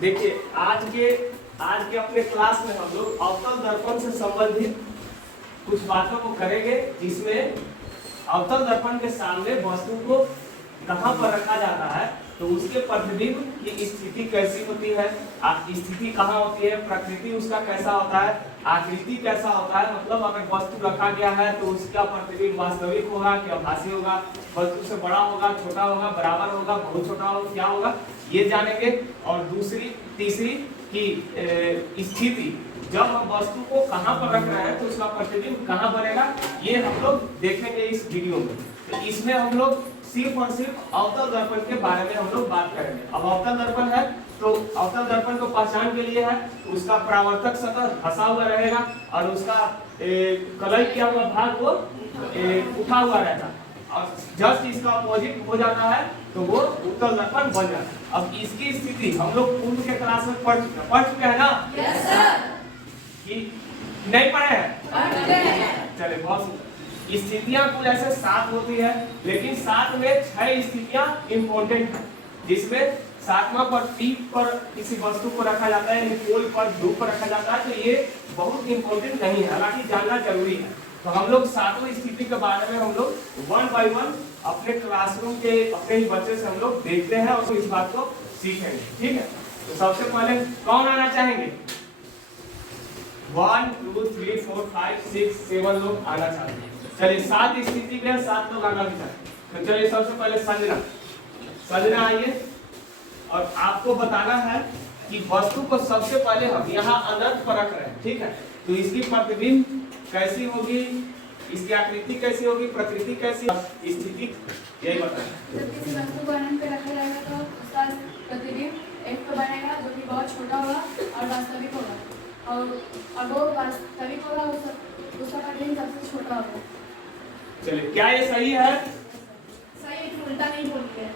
देखिए आज के अपने क्लास में हम लोग अवतल दर्पण से संबंधित कुछ बातों को करेंगे, जिसमें अवतल दर्पण के सामने वस्तु को कहां पर रखा जाता है, तो उसके प्रतिबिंब की स्थिति कैसी होती है, स्थिति कहाँ होती है, प्रकृति उसका कैसा होता है, आकृति कैसा होता है। मतलब अगर वस्तु रखा गया है तो उसका प्रतिबिंब वास्तविक होगा कि आभासी होगा, वस्तु से बड़ा होगा, छोटा होगा, बराबर होगा, बहुत छोटा होगा, क्या होगा, ये जानेंगे। और तीसरी की स्थिति, जब हम वस्तु को कहां पर रख रहे हैं तो उसका प्रतिबिंब कहां बनेगा, ये हम लोग देखेंगे इस वीडियो में। तो इसमें हम लोग सिर्फ और सिर्फ अवतल दर्पण के बारे में हम लोग बात करेंगे। अब अवतल दर्पण है तो अवतल दर्पण को पहचान के लिए है उसका परावर्तक सतह फंसा हुआ रहेगा और उसका कलई किया हुआ भाग वो उठा हुआ रहेगा, और जस्ट इसका अपोजिट हो जाता है तो वो उत्तल दर्पण बन जाता है। अब इसकी स्थिति हम लोग पूर्व के क्लास में पढ़ चुके हैं ना? Yes sir. कि नहीं पढ़े हैं? चले, बहुत स्थितियां कुल ऐसे 7 होती है, लेकिन 7 में 6 स्थितियां इंपॉर्टेंट है, जिसमें 7वां पर टीप पर किसी वस्तु को रखा जाता है, यानी पोल पर, ध्रुव पर रखा जाता है। तो ये बहुत इंपॉर्टेंट नहीं है, हालांकि जानना जरूरी है। तो हम लोग 7वीं स्थिति के बारे में हम लोग 1 बाय 1 अपने क्लासरूम के अपने ही बच्चे से हम लोग देखते हैं और इस बात को सीखेंगे, ठीक है? तो सबसे पहले कौन आना चाहेंगे? 1 2 3 4 5 6 7 लोग आना चाहते हैं। चलिए, 7 स्थिति में 7 लोग आना भी चाहते हैं। तो चलिए, सबसे पहले संजना आइए, और आपको बताना है कि वस्तु को सबसे पहले हम यहाँ अनंत पर रख रहे हैं, ठीक है? तो इसकी प्रतिबिंब कैसी होगी, इसकी आकृति कैसी होगी, प्रकृति कैसी, स्थिति, यही बताएं। जब किसी वस्तु को अनंत पे रखा जाएगा तो उसका प्रतिबिंब एक तो बनेगा जो कि बहुत छोटा होगा और वास्तविक होगा, और वो वास्तविक होगा उसका प्रतिबिंब सबसे छोटा होगा। चलिए, क्या ये सही है? सही, उल्टा नहीं बोल गया।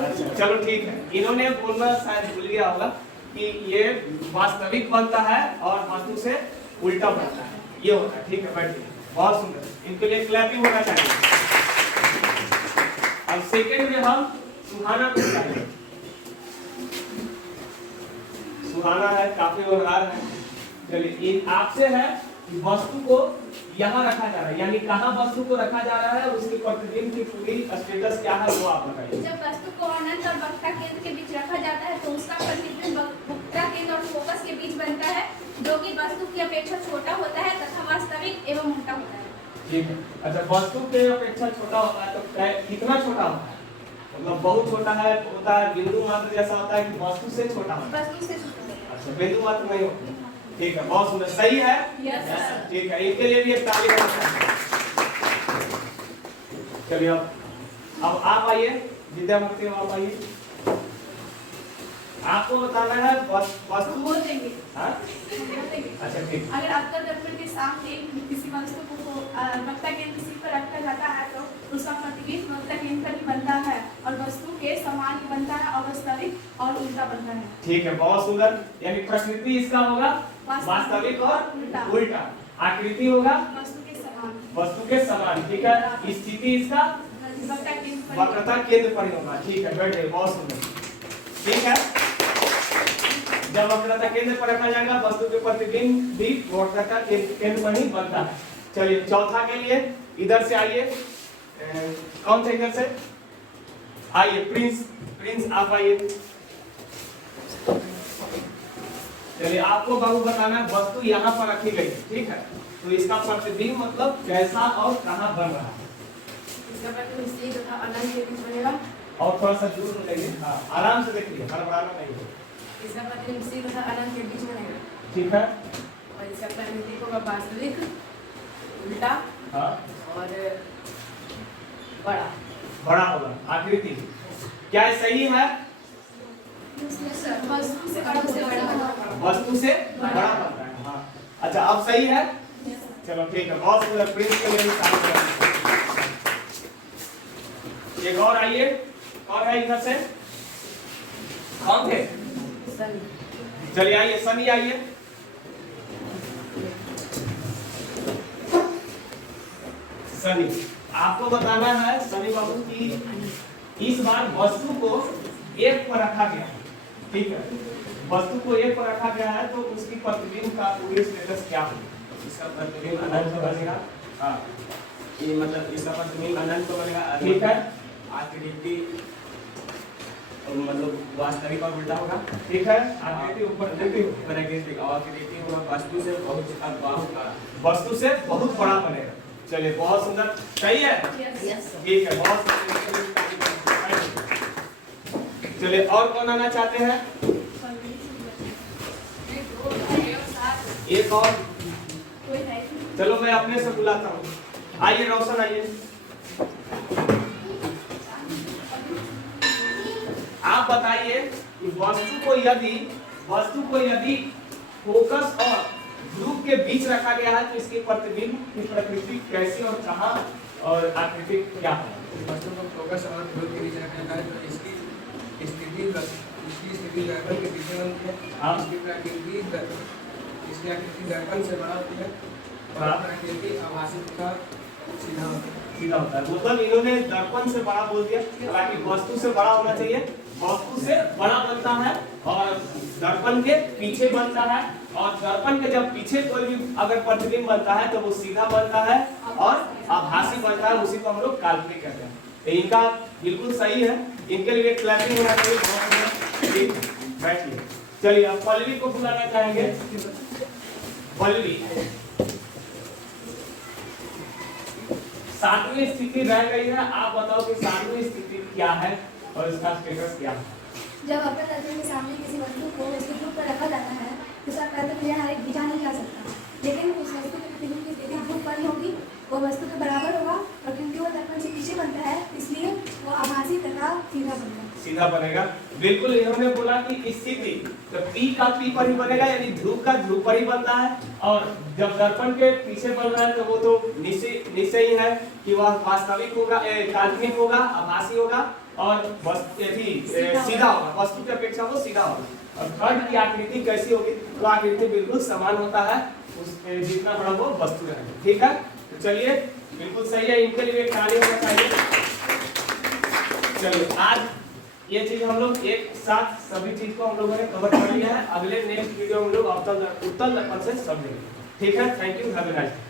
अच्छा, चलो ठीक है। इन्होंने बोलना शायद भूल गया होगा कि ये वास्तविक बनता है और वस्तु से उल्टा बनता है, ये होता है, ठीक है? बैठिए, बहुत सुंदर, इनके लिए क्लैपिंग होना चाहिए। अब सेकंड में हम सुहाना को चाहिए। सुहाना है, काफी होनहार है। चलिए, आपसे है कि वस्तु को यहाँ रखा जा रहा है, यानी कहाँ वस्तु को रखा जा रहा है, उसकी प्रतिबिंब की पूरी स्टेटस क्या है वो आप बताइए। जब वस्तु को अनंत और वक्ता केंद्र के बीच रखा जाता है तो उसका प्रतिबिंब वक्ता केंद्र और फोकस के बीच बनता है, जो कि वस्तु की अपेक्षा छोटा होता है तथा वास्तविक एवं मोटा होता है। ठीक है। अच्छा, वस्तु के अपेक्षा छोटा होता है तो कितना छोटा होता है? मतलब बहुत छोटा है, होता है बिंदु मात्र जैसा होता है कि वस्तु से छोटा होता है? वस्तु से छोटा। अच्छा, बिंदु मात्र नहीं होता, ठीक है, बहुत सुंदर, सही है? Yes sir. ठीक है, इनके लिए भी एक ताली बजाएं। चलिए, अब आप आइए, विद्यामूर्ति, आप आइए। आपको बताना है वस्तु बोल देंगे। हाँ? देंगे। अच्छा, ठीक। अगर अवतल दर्पण के सामने किसी वस्तु को वक्ता केंद्र किसी पर रखा जाता है तो उसका प्रतिबिंब वक्ता केंद्र पर ही बनता है और वस्तु के समान ही बनता है और वास्तविक और उल्टा बनता है। ठीक है, बहुत सुंदर, यानी प्रकृति इसका होगा वास्तविक और उल्टा, आकृति होगा वस्तु के समान, ठीक है? स्थिति इसका वक्रता केंद्र पर ही होगा, ठीक है? बैठे, बहुत सुंदर, ठीक है? जब वक्रता केंद्र पर रखा जाएगा वस्तु के प्रतिबिंब भी वक्रता केंद्र पर ही बनता है। चलिए, चौथा के लिए इधर से आइए, कौन से इधर से आइए? प्रिंस आप आइए। चलिए, आपको बाबू बताना है वस्तु यहाँ पर रखी गई, ठीक है? तो इसका प्रतिबिंब मतलब कैसा और कहाँ बन रहा है? इसका प्रतिबिंब सी तथा अनंत के बीच बनेगा। और थोड़ा सा दूर हो जाइए, हाँ, आराम से देखिए, हड़बड़ाना नहीं है। इसका प्रतिबिंब सी तथा अनंत के बीच बनेगा, ठीक है? और इसका प्रतिबिंब होगा वास्तविक, उल्टा, हाँ, और बड़ा होगा, आकृति। क्या ये सही है? वस्तु से बड़ा वस्तु से बड़ा बनता है, हाँ। अच्छा, अब सही है? चलो ठीक है, बहुत सुंदर, प्रिंस के लिए एक और आइए, कौन है इधर से? कौन थे? चलिए आइए, सनी आइए। सनी, आपको बताना है सनी बाबू की इस बार वस्तु को एक पर रखा गया, ठीक है, वस्तु को एक पर रखा गया है तो उसकी प्रतिबिंब का पूरी स्टेटस क्या होगा? इसका प्रतिबिंब अनंत बनेगा। हाँ ये मतलब इसका प्रतिबिंब अनंत बनेगा। ठीक है, आकृति मतलब वास्तविक और उल्टा होगा। ठीक है, आकृति ऊपर देखिए, प्राकृतिक और आकृति होगा वस्तु से बहुत बड़ा। वस्तु से बहुत बड़ा बनेगा। चलिए बहुत सुंदर, सही है, ठीक है, बहुत सुंदर। चलिए और कौन आना चाहते हैं? एक और, चलो मैं अपने से बुलाता हूँ। आइए रोशन आइए। आप बताइए कि वस्तु को यदि फोकस और ध्रुव के बीच रखा गया है तो इसकी प्रतिबिंब की प्रकृति कैसी और कहाँ और आकृति क्या है? वस्तु को फोकस और ध्रुव के बीच रखा गया है तो इसकी स्थिति दर्पण के पीछे बनती है। हाँ। इसकी आकृति दर्पण से बड़ा होती है और हाँ। आकृति आभासी का सीधा होता है। सीधा होता है, मतलब इन्होंने दर्पण से बड़ा बोल दिया, हालांकि वस्तु से बड़ा होना चाहिए। वस्तु से बड़ा बनता है और दर्पण के पीछे बनता है, और दर्पण के जब पीछे कोई भी अगर प्रतिबिंब बनता है तो वो सीधा बनता है और आभासी बनता है, उसी को हम लोग काल्पनिक कहते हैं। तो इनका बिल्कुल सही है, इनके लिए क्लैपिंग होना चाहिए। बहुत बढ़िया, ठीक, बैठिए। चलिए अब पल्लवी को बुलाना चाहेंगे। पल्लवी, सातवीं स्थिति रह गई है, आप बताओ कि सातवीं स्थिति क्या है और इसका स्टेटस क्या है? जब अवतल दर्पण के सामने किसी वस्तु को उसके ध्रुव पर रखा जाता है तो उसका प्रतिक्रिया खींचा नहीं जा सकता, लेकिन उस वस्तु के प्रतिबिंब की स्थिति ध्रुव पर ही होगी। वो वस्तु के बराबर होगा और क्योंकि वो दर्पण से पीछे बनता है इसलिए वो आभासी तथा सीधा बनेगा। सीधा बनेगा, बिल्कुल। इन्होंने बोला कि स्थिति तो P का P पर ही बनेगा, यानी ध्रुव का ध्रुव पर ही बनता है, और जब दर्पण के पीछे बन रहा है तो वो तो निश्चय ही है कि वह वास्तविक होगा, काल्पनिक होगा, आभासी होगा और सीधा होगा, वस्तु की अपेक्षा वो सीधा होगा। और घट की आकृति कैसी होगी? तो आकृति बिल्कुल समान होता है, उसके जितना बड़ा वो वस्तु है। ठीक है, तो चलिए बिल्कुल सही है, इनके लिए एक ताली होना चाहिए। चलिए आज ये चीज हम लोग एक साथ सभी चीज को हम लोगों ने कवर कर लिया है। अगले नेक्स्ट वीडियो में हम लोग उत्तल दर्पण से समझेंगे। ठीक है, thank you, have a nice day.